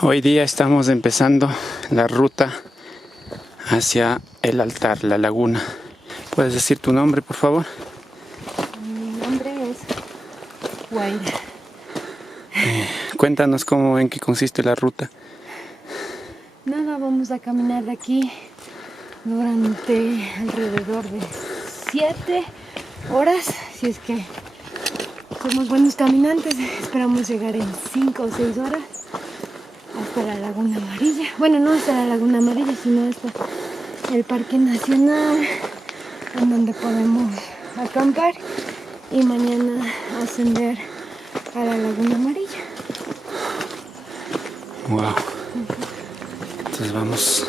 Hoy día estamos empezando la ruta hacia el altar, la laguna. ¿Puedes decir tu nombre, por favor? Mi nombre es Guaira. Cuéntanos en qué consiste la ruta. Nada, vamos a caminar de aquí durante alrededor de 7 horas. Si es que somos buenos caminantes, esperamos llegar en 5 o 6 horas hasta la Laguna Amarilla. Bueno, no hasta la Laguna Amarilla, sino hasta el Parque Nacional, en donde podemos acampar y mañana ascender a la Laguna Amarilla. Wow. Entonces vamos.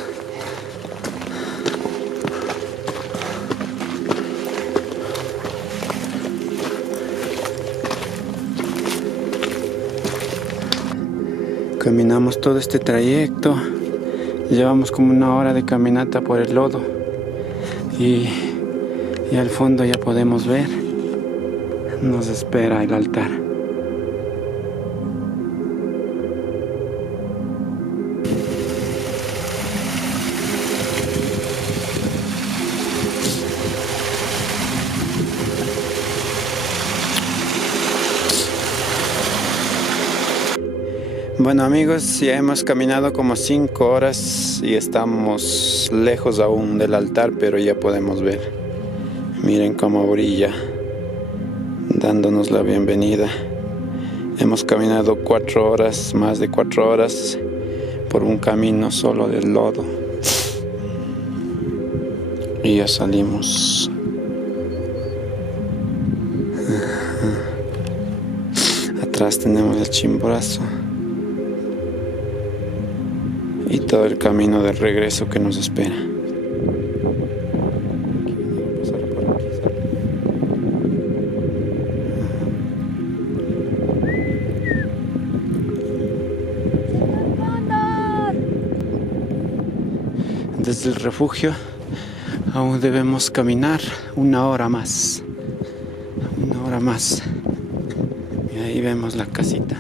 Caminamos todo este trayecto. Llevamos como 1 hora de caminata por el lodo. Y al fondo ya podemos ver. Nos espera el altar. Bueno amigos, ya hemos caminado como 5 horas y estamos lejos aún del altar, pero ya podemos ver. Miren cómo brilla, dándonos la bienvenida. Hemos caminado 4 horas, más de 4 horas, por un camino solo del lodo. Y ya salimos. Atrás tenemos el Chimborazo. Y todo el camino de regreso que nos espera. Desde el refugio aún debemos caminar 1 hora más. 1 hora más. Y ahí vemos la casita.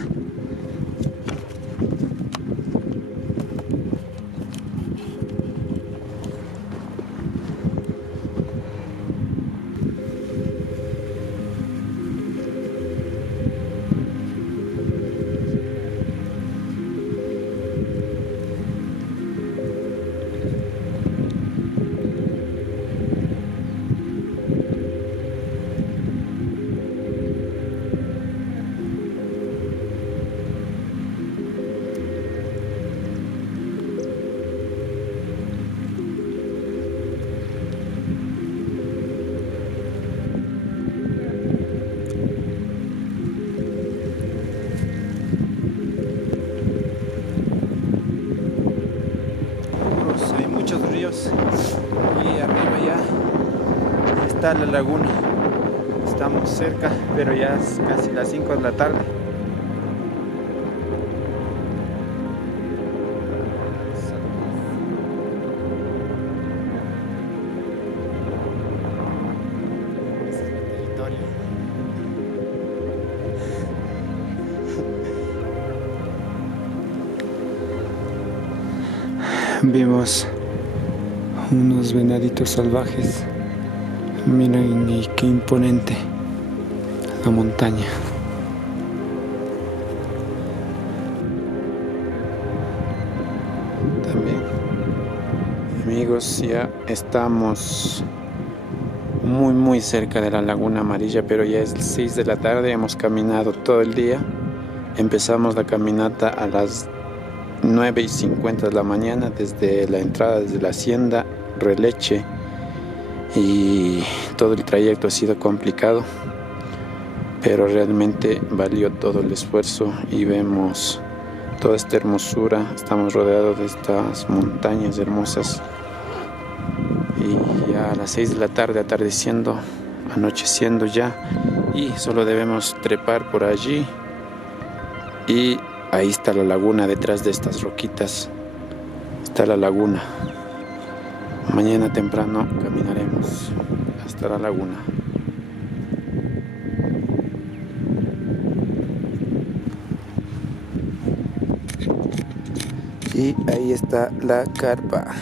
Hay muchos ríos y arriba ya está la laguna. Estamos cerca, pero ya es casi las 5 de la tarde. Ese es mi territorio. Vimos unos venaditos salvajes. Miren y qué imponente la montaña. También, amigos, ya estamos muy cerca de la Laguna Amarilla, pero ya es 6 de la tarde. Hemos caminado todo el día. Empezamos la caminata a las 9:50 de la mañana desde la entrada, desde la hacienda Releche, y todo el trayecto ha sido complicado, pero realmente valió todo el esfuerzo y vemos toda esta hermosura. Estamos rodeados de estas montañas hermosas y ya a las 6 de la tarde, atardeciendo, anocheciendo ya, y solo debemos trepar por allí y ahí está la laguna. Detrás de estas roquitas está la laguna. Mañana temprano caminaremos hasta la laguna. Y ahí está la carpa.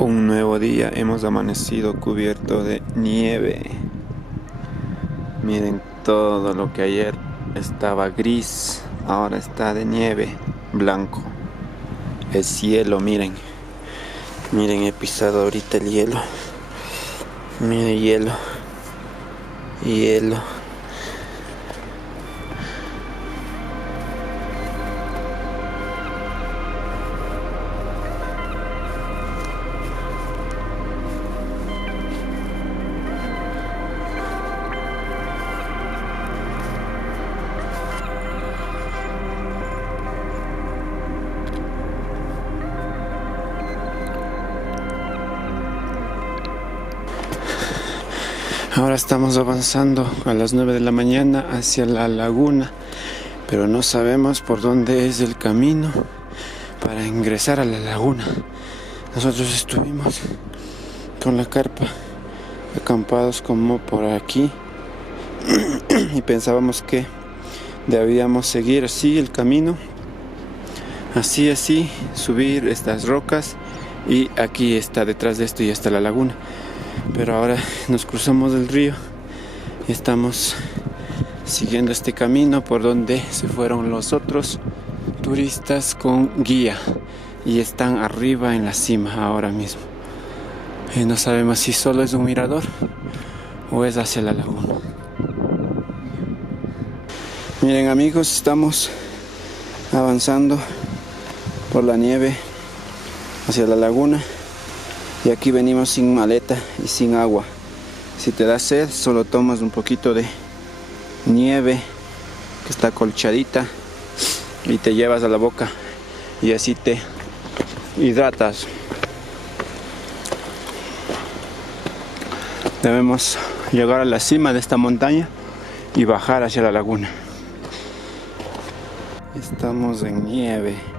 Un nuevo día, hemos amanecido cubierto de nieve. Miren todo lo que ayer estaba gris, ahora está de nieve, blanco. El cielo, miren. Miren, he pisado ahorita el hielo. Miren, hielo. Hielo. Ahora estamos avanzando a las 9 de la mañana hacia la laguna, pero no sabemos por dónde es el camino para ingresar a la laguna. Nosotros estuvimos con la carpa acampados como por aquí y pensábamos que debíamos seguir así el camino, así, subir estas rocas y aquí está, detrás de esto ya está la laguna. Pero ahora nos cruzamos el río y estamos siguiendo este camino por donde se fueron los otros turistas con guía y están arriba en la cima ahora mismo. Y no sabemos si solo es un mirador o es hacia la laguna. Miren amigos, estamos avanzando por la nieve hacia la laguna. Y aquí venimos sin maleta y sin agua. Si te da sed, solo tomas un poquito de nieve que está colchadita y te llevas a la boca y así te hidratas. Debemos llegar a la cima de esta montaña y bajar hacia la laguna. Estamos en nieve.